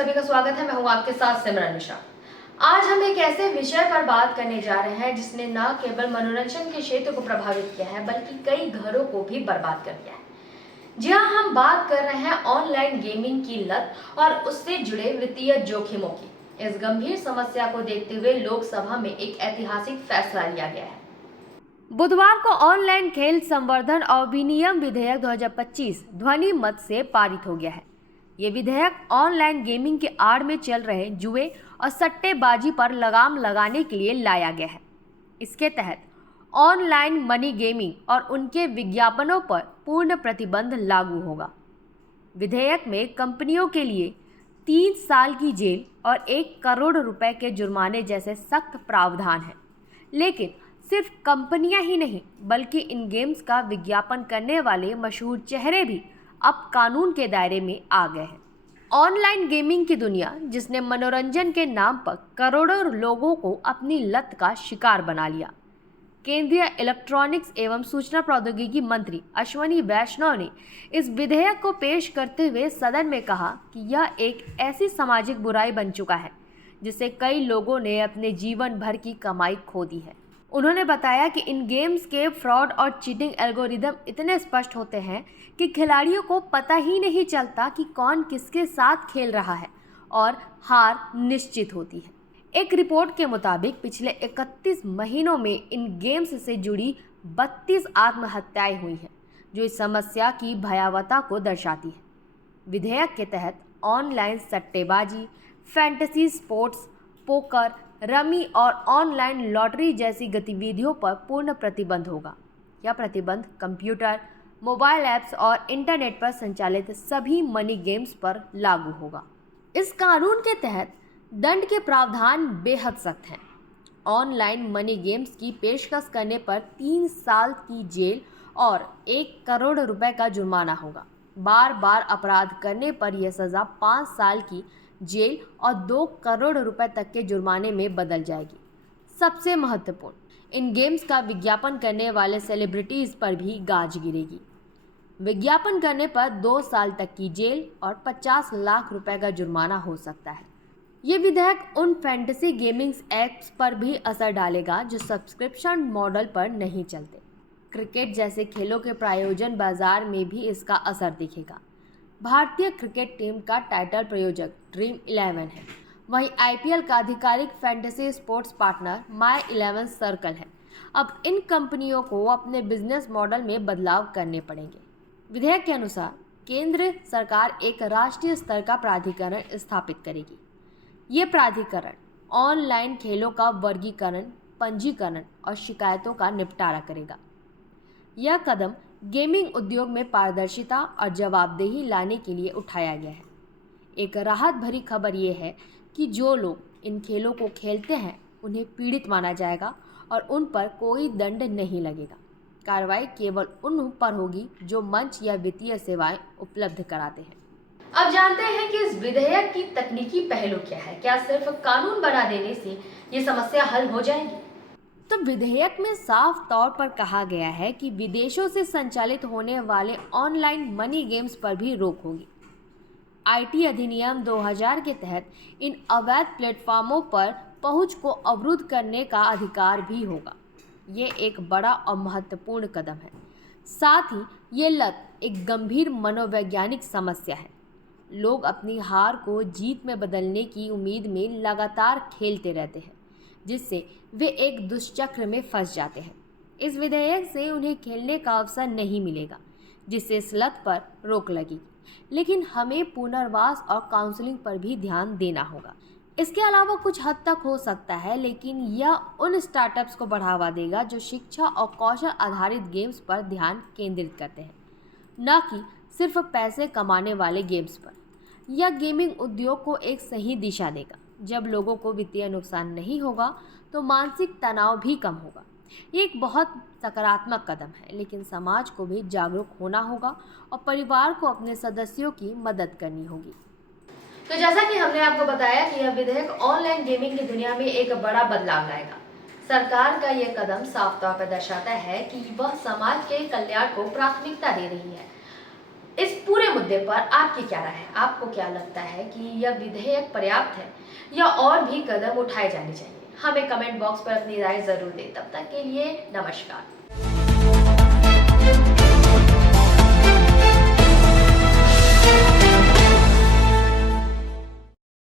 सभी का स्वागत है। मैं हूं आपके साथ सिमरन मिश्रा। आज हम एक ऐसे विषय पर बात करने जा रहे हैं जिसने न केवल मनोरंजन के क्षेत्र को प्रभावित किया है बल्कि कई घरों को भी बर्बाद कर दिया है। जी हाँ, हम बात कर रहे हैं ऑनलाइन गेमिंग की लत और उससे जुड़े वित्तीय जोखिमों की। इस गंभीर समस्या को देखते हुए लोकसभा में एक ऐतिहासिक फैसला लिया गया है। बुधवार को ऑनलाइन खेल संवर्धन और विनियम विधेयक 2025 ध्वनि मत से पारित हो गया है। ये विधेयक ऑनलाइन गेमिंग के आड़ में चल रहे जुए और सट्टेबाजी पर लगाम लगाने के लिए लाया गया है। इसके तहत ऑनलाइन मनी गेमिंग और उनके विज्ञापनों पर पूर्ण प्रतिबंध लागू होगा। विधेयक में कंपनियों के लिए 3 साल की जेल और 1 करोड़ रुपए के जुर्माने जैसे सख्त प्रावधान हैं। लेकिन सिर्फ कंपनियां ही नहीं बल्कि इन गेम्स का विज्ञापन करने वाले मशहूर चेहरे भी अब कानून के दायरे में आ गए हैं। ऑनलाइन गेमिंग की दुनिया, जिसने मनोरंजन के नाम पर करोड़ों लोगों को अपनी लत का शिकार बना लिया। केंद्रीय इलेक्ट्रॉनिक्स एवं सूचना प्रौद्योगिकी मंत्री अश्विनी वैष्णव ने इस विधेयक को पेश करते हुए सदन में कहा कि यह एक ऐसी सामाजिक बुराई बन चुका है जिससे कई लोगों ने अपने जीवन भर की कमाई खो दी है। उन्होंने बताया कि इन गेम्स के फ्रॉड और चीटिंग एल्गोरिदम इतने स्पष्ट होते हैं कि खिलाड़ियों को पता ही नहीं चलता कि कौन किसके साथ खेल रहा है और हार निश्चित होती है। एक रिपोर्ट के मुताबिक पिछले 31 महीनों में इन गेम्स से जुड़ी 32 आत्महत्याएं हुई हैं, जो इस समस्या की भयावहता को दर्शाती है। विधेयक के तहत ऑनलाइन सट्टेबाजी, फैंटेसी स्पोर्ट्स, पोकर, रमी और ऑनलाइन लॉटरी जैसी गतिविधियों पर पूर्ण प्रतिबंध होगा। यह प्रतिबंध कंप्यूटर, मोबाइल ऐप्स और इंटरनेट पर संचालित सभी मनी गेम्स पर लागू होगा। इस कानून के तहत दंड के प्रावधान बेहद सख्त हैं। ऑनलाइन मनी गेम्स की पेशकश करने पर 3 साल की जेल और 1 करोड़ रुपए का जुर्माना होगा। बार बार अपराध करने पर यह सज़ा 5 साल की जेल और 2 करोड़ रुपए तक के जुर्माने में बदल जाएगी। सबसे महत्वपूर्ण, इन गेम्स का विज्ञापन करने वाले सेलिब्रिटीज़ पर भी गाज गिरेगी। विज्ञापन करने पर 2 साल तक की जेल और 50 लाख रुपए का जुर्माना हो सकता है। ये विधेयक उन फैंटेसी गेमिंग ऐप्स पर भी असर डालेगा जो सब्सक्रिप्शन मॉडल पर नहीं चलते। क्रिकेट जैसे खेलों के प्रायोजन बाजार में भी इसका असर दिखेगा। भारतीय क्रिकेट टीम का टाइटल प्रायोजक ड्रीम 11 है, वहीं आईपीएल का आधिकारिक फैंटेसी स्पोर्ट्स पार्टनर माई 11 सर्कल है। अब इन कंपनियों को अपने बिजनेस मॉडल में बदलाव करने पड़ेंगे। विधेयक के अनुसार केंद्र सरकार एक राष्ट्रीय स्तर का प्राधिकरण स्थापित करेगी। ये प्राधिकरण ऑनलाइन खेलों का वर्गीकरण, पंजीकरण और शिकायतों का निपटारा करेगा। यह कदम गेमिंग उद्योग में पारदर्शिता और जवाबदेही लाने के लिए उठाया गया है। एक राहत भरी खबर ये है कि जो लोग इन खेलों को खेलते हैं उन्हें पीड़ित माना जाएगा और उन पर कोई दंड नहीं लगेगा। कार्रवाई केवल उन पर होगी जो मंच या वित्तीय सेवाएं उपलब्ध कराते हैं। अब जानते हैं कि इस विधेयक की तकनीकी पहलू क्या है। क्या सिर्फ कानून बना देने से ये समस्या हल हो जाएगी? तो विधेयक में साफ तौर पर कहा गया है कि विदेशों से संचालित होने वाले ऑनलाइन मनी गेम्स पर भी रोक होगी। आईटी अधिनियम 2000 के तहत इन अवैध प्लेटफॉर्मों पर पहुंच को अवरुद्ध करने का अधिकार भी होगा। ये एक बड़ा और महत्वपूर्ण कदम है। साथ ही ये लत एक गंभीर मनोवैज्ञानिक समस्या है। लोग अपनी हार को जीत में बदलने की उम्मीद में लगातार खेलते रहते हैं, जिससे वे एक दुष्चक्र में फंस जाते हैं। इस विधेयक से उन्हें खेलने का अवसर नहीं मिलेगा, जिससे इस लत पर रोक लगेगी। लेकिन हमें पुनर्वास और काउंसलिंग पर भी ध्यान देना होगा। इसके अलावा कुछ हद तक हो सकता है, लेकिन यह उन स्टार्टअप्स को बढ़ावा देगा जो शिक्षा और कौशल आधारित गेम्स पर ध्यान केंद्रित करते हैं, न कि सिर्फ पैसे कमाने वाले गेम्स पर। यह गेमिंग उद्योग को एक सही दिशा देगा। जब लोगों को वित्तीय नुकसान नहीं होगा तो मानसिक तनाव भी कम होगा। ये एक बहुत सकारात्मक कदम है, लेकिन समाज को भी जागरूक होना होगा और परिवार को अपने सदस्यों की मदद करनी होगी। तो जैसा कि हमने आपको बताया कि यह विधेयक ऑनलाइन गेमिंग की दुनिया में एक बड़ा बदलाव लाएगा। सरकार का यह कदम साफ तौर पर दर्शाता है कि वह समाज के कल्याण को प्राथमिकता दे रही है। इस पूरे मुद्दे मुद्दे पर आपकी क्या राय है? आपको क्या लगता है कि यह विधेयक पर्याप्त है या और भी कदम उठाए जाने चाहिए? हमें कमेंट बॉक्स पर अपनी राय जरूर दें। तब तक के लिए नमस्कार।